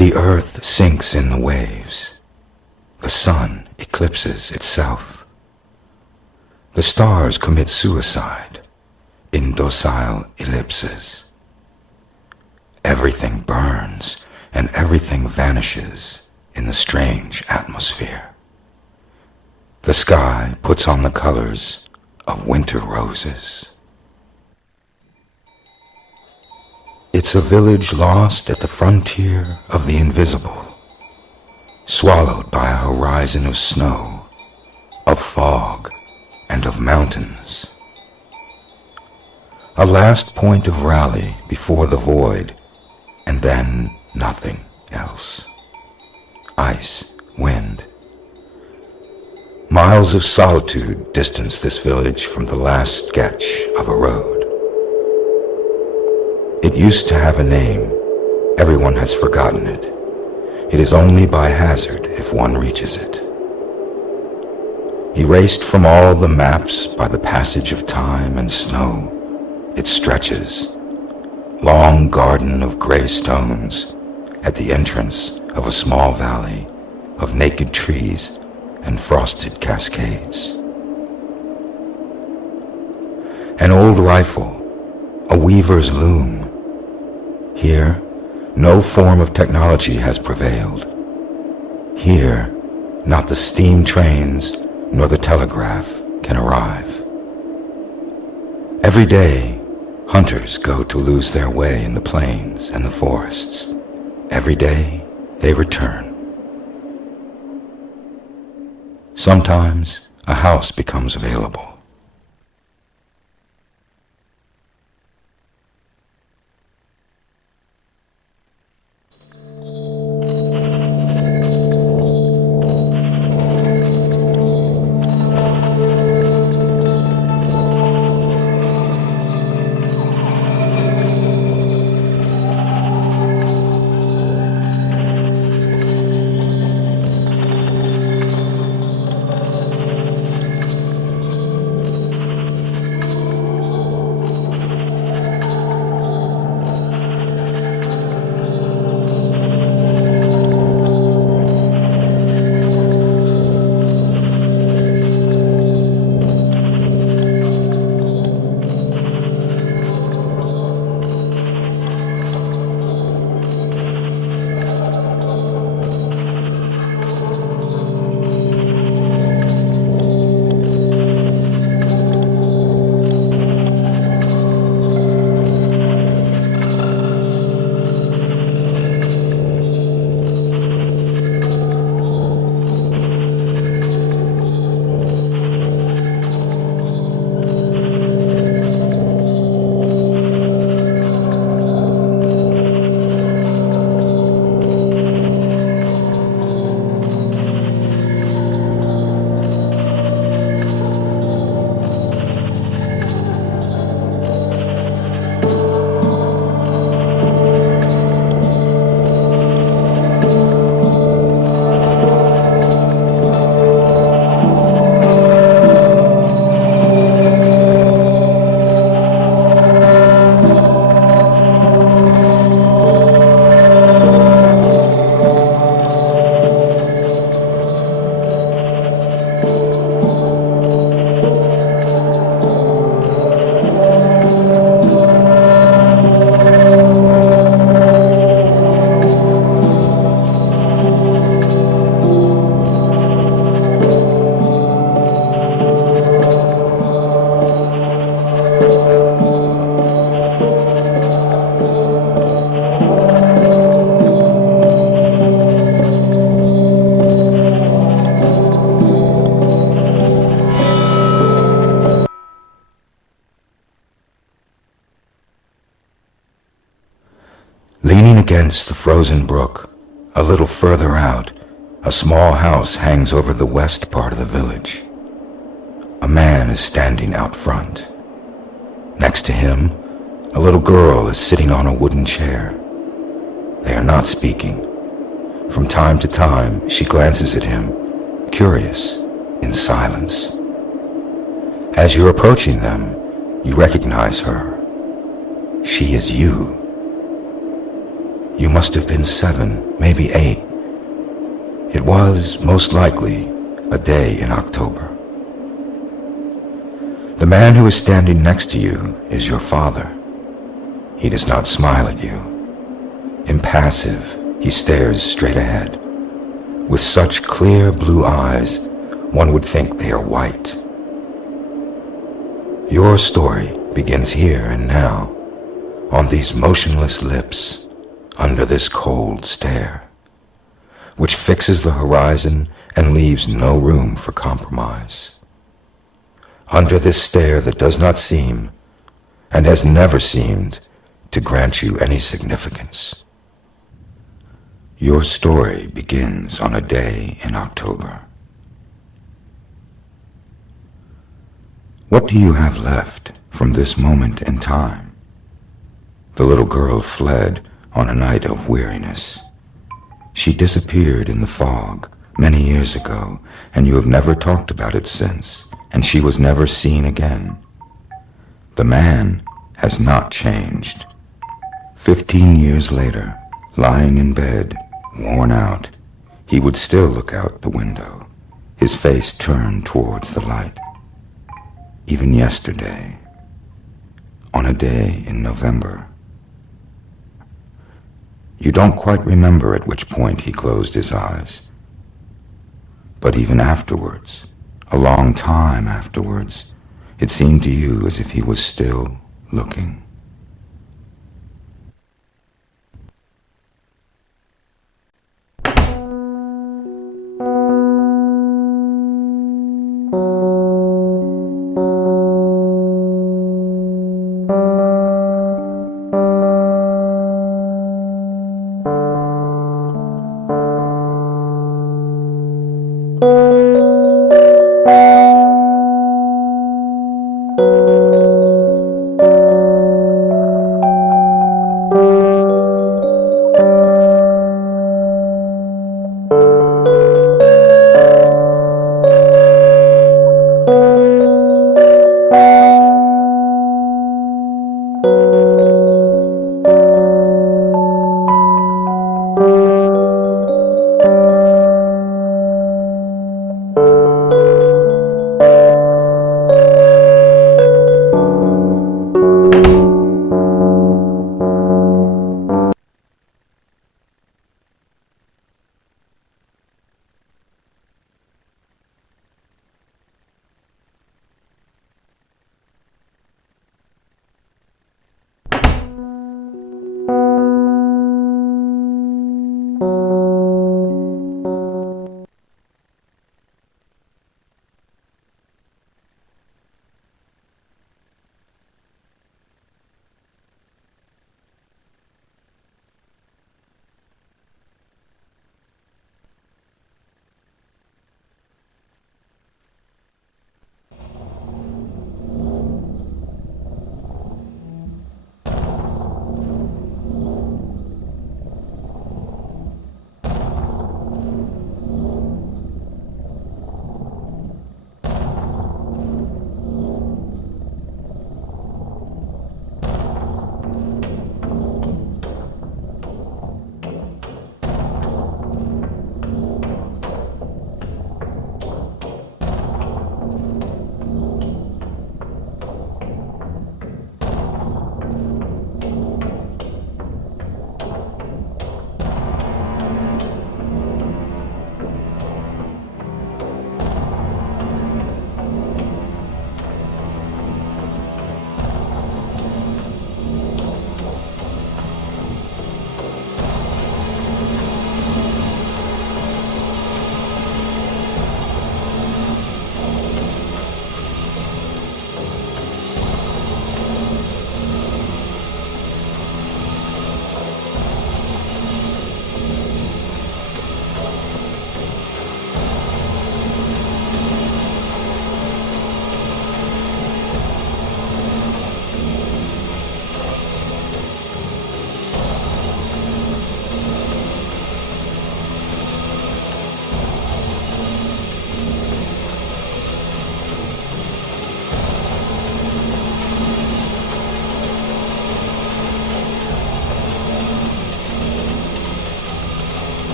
The earth sinks in the waves. The sun eclipses itself. The stars commit suicide in docile ellipses. Everything burns and everything vanishes in the strange atmosphere. The sky puts on the colors of winter roses. It's a village lost at the frontier of the invisible, swallowed by a horizon of snow, of fog, and of mountains. A last point of rally before the void, and then nothing else. Ice, wind. Miles of solitude distance this village from the last sketch of a road. It used to have a name. Everyone has forgotten it. It is only by hazard if one reaches it. Erased from all the maps by the passage of time and snow, it stretches, long garden of gray stones, at the entrance of a small valley of naked trees and frosted cascades. An old rifle, a weaver's loom. Here, no form of technology has prevailed. Here, not the steam trains nor the telegraph can arrive. Every day, hunters go to lose their way in the plains and the forests. Every day, they return. Sometimes, a house becomes available. Leaning against the frozen brook, a little further out, a small house hangs over the west part of the village. A man is standing out front. Next to him, a little girl is sitting on a wooden chair. They are not speaking. From time to time, she glances at him, curious, in silence. As you're approaching them, you recognize her. She is you. You must have been 7, maybe 8. It was, most likely, a day in October. The man who is standing next to you is your father. He does not smile at you. Impassive, he stares straight ahead. With such clear blue eyes, one would think they are white. Your story begins here and now, on these motionless lips, under this cold stare, which fixes the horizon and leaves no room for compromise. Under this stare that does not seem, and has never seemed, to grant you any significance. Your story begins on a day in October. What do you have left from this moment in time? The little girl fled on a night of weariness. She disappeared in the fog many years ago, and you have never talked about it since, and she was never seen again. The man has not changed. 15 years later, lying in bed, worn out, he would still look out the window, his face turned towards the light. Even yesterday, on a day in November. You don't quite remember at which point he closed his eyes. But even afterwards, a long time afterwards, it seemed to you as if he was still looking.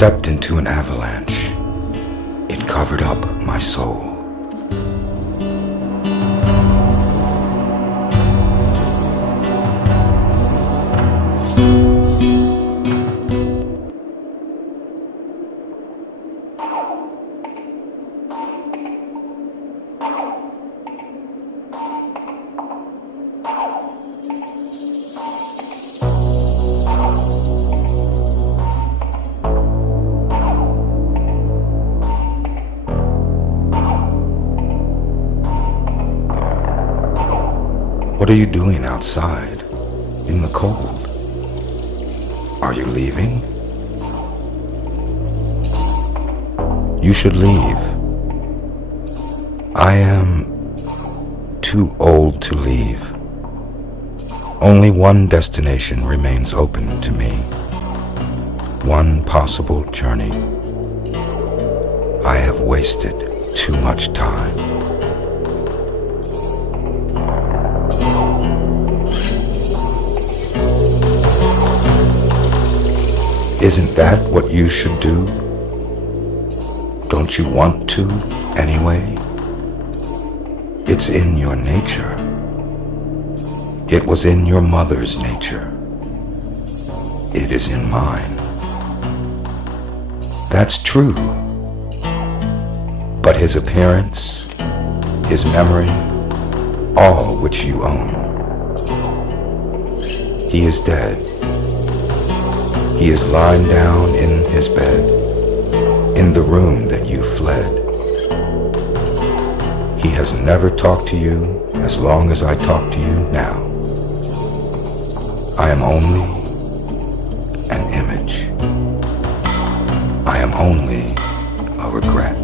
stepped into an avalanche. It covered up my soul. What are you doing outside, in the cold? Are you leaving? You should leave. I am too old to leave. Only one destination remains open to me. One possible journey. I have wasted too much time. Isn't that what you should do? Don't you want to, anyway? It's in your nature. It was in your mother's nature. It is in mine. That's true. But his appearance, his memory, all which you own. He is dead. He is lying down in his bed, in the room that you fled. He has never talked to you as long as I talk to you now. I am only an image. I am only a regret.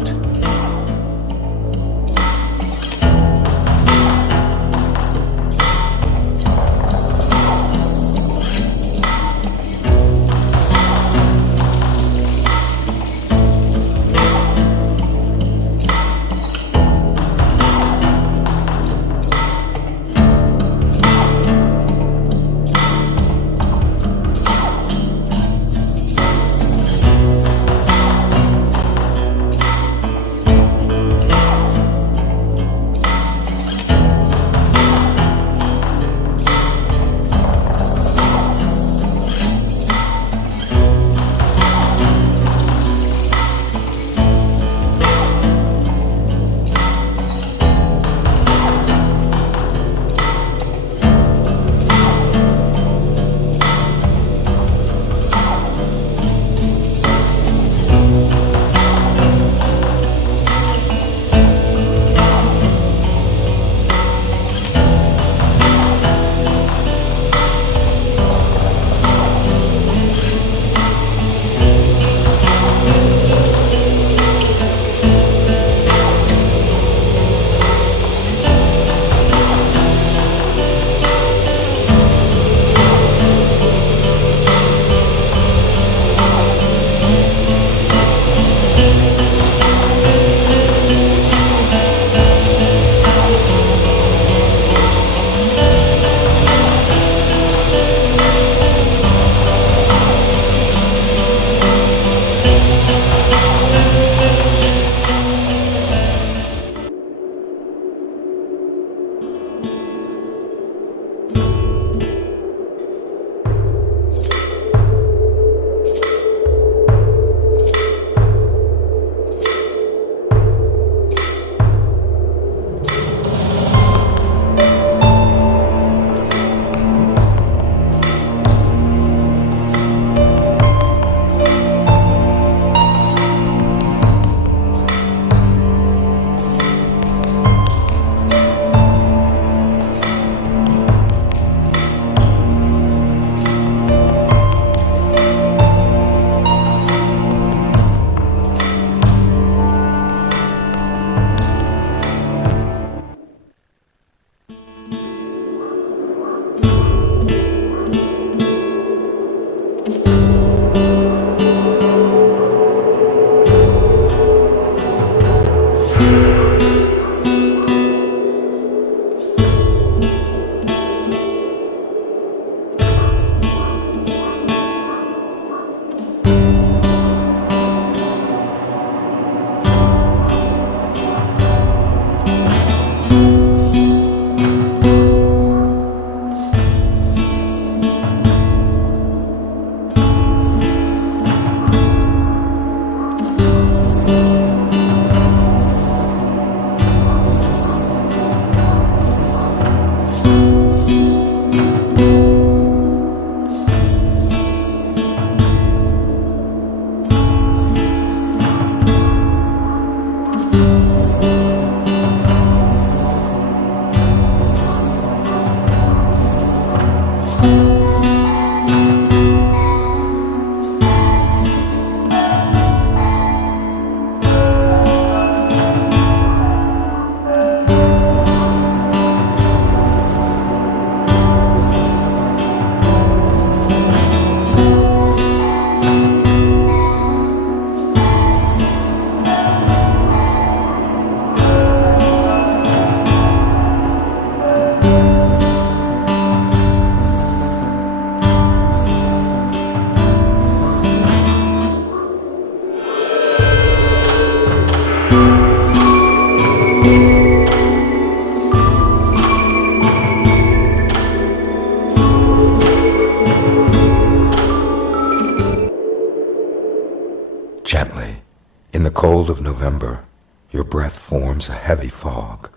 cold of November, your breath forms a heavy fog,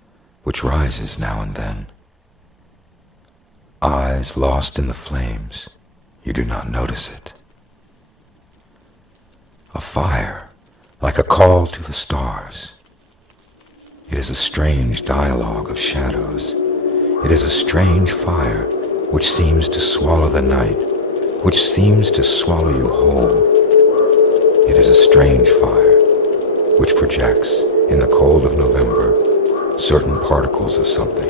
which rises now and then. Eyes lost in the flames, you do not notice it. A fire, like a call to the stars. It is a strange dialogue of shadows. It is a strange fire which seems to swallow the night, which seems to swallow you whole. It is a strange fire which projects in the cold of November certain particles of something.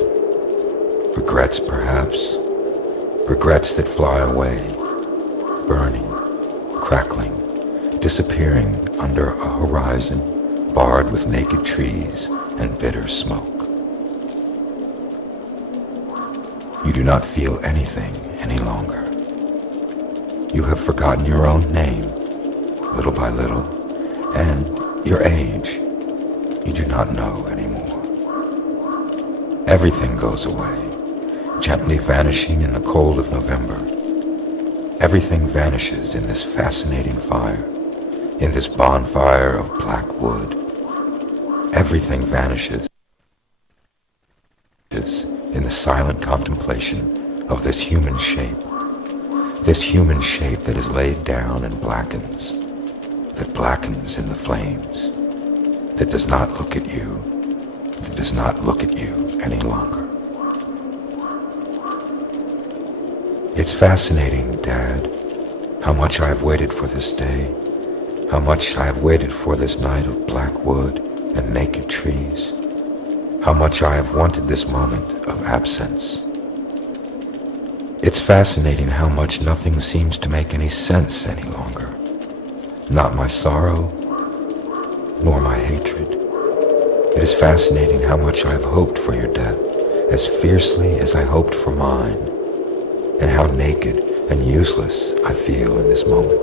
Regrets, perhaps. Regrets that fly away, burning, crackling, disappearing under a horizon barred with naked trees and bitter smoke. You do not feel anything any longer. You have forgotten your own name, little by little, and your age you do not know anymore. Everything goes away, gently vanishing in the cold of November. Everything vanishes in this fascinating fire, in this bonfire of black wood. Everything vanishes in the silent contemplation of this human shape that is laid down and blackens, that blackens in the flames, that does not look at you, that does not look at you any longer. It's fascinating, Dad, how much I have waited for this day, how much I have waited for this night of black wood and naked trees, how much I have wanted this moment of absence. It's fascinating how much nothing seems to make any sense any longer. Not my sorrow, nor my hatred. It is fascinating how much I have hoped for your death as fiercely as I hoped for mine, and how naked and useless I feel in this moment.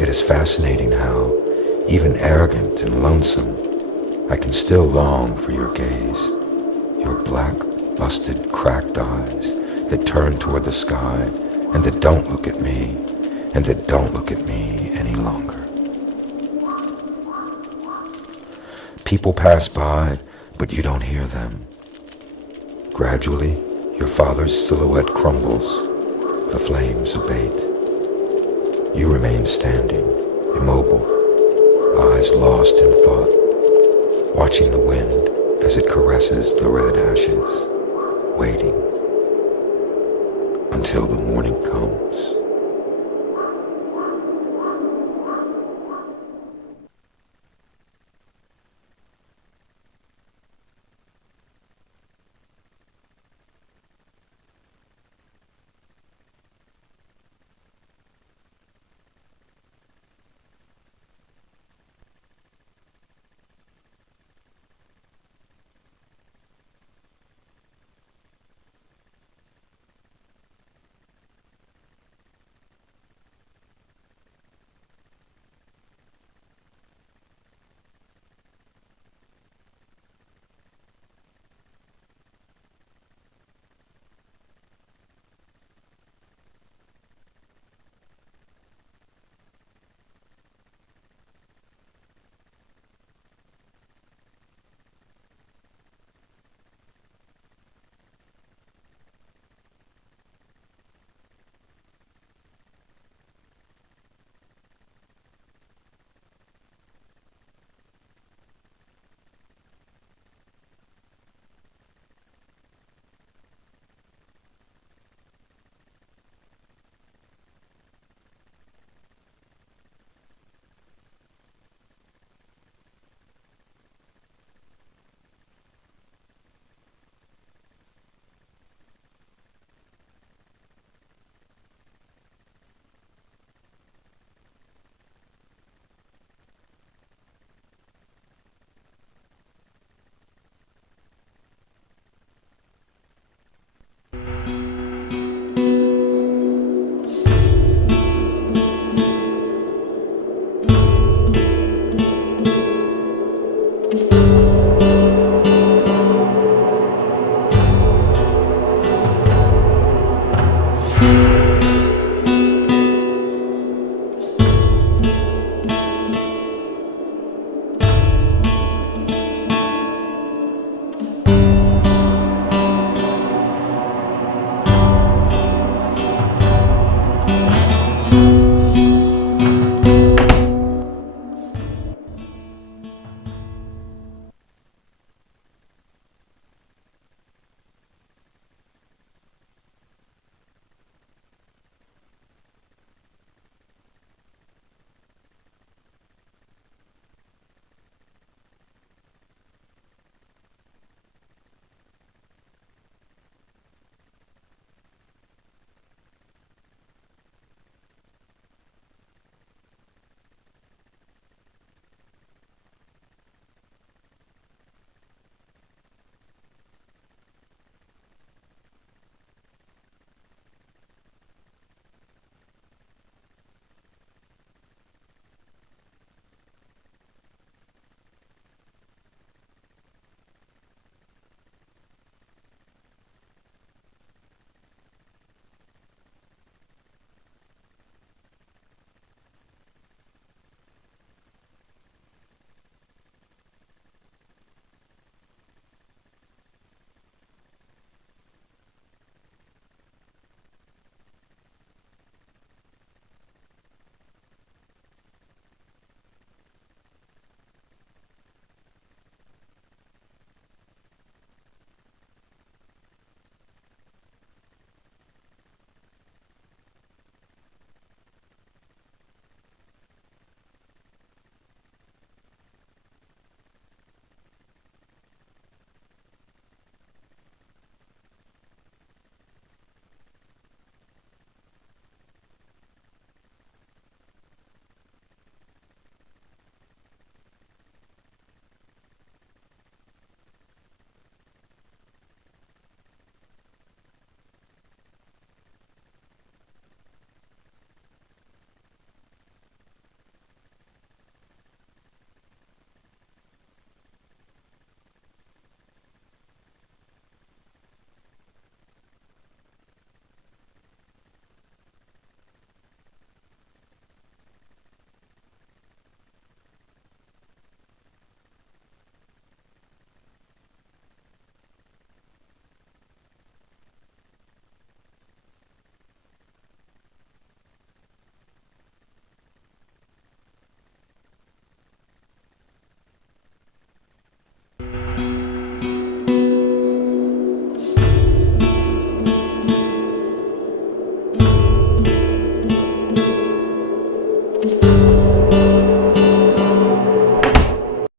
It is fascinating how, even arrogant and lonesome, I can still long for your gaze, your black, busted, cracked eyes that turn toward the sky and that don't look at me, and that don't look at me any longer. People pass by, but you don't hear them. Gradually, your father's silhouette crumbles, the flames abate. You remain standing, immobile, eyes lost in thought, watching the wind as it caresses the red ashes, waiting until the morning comes.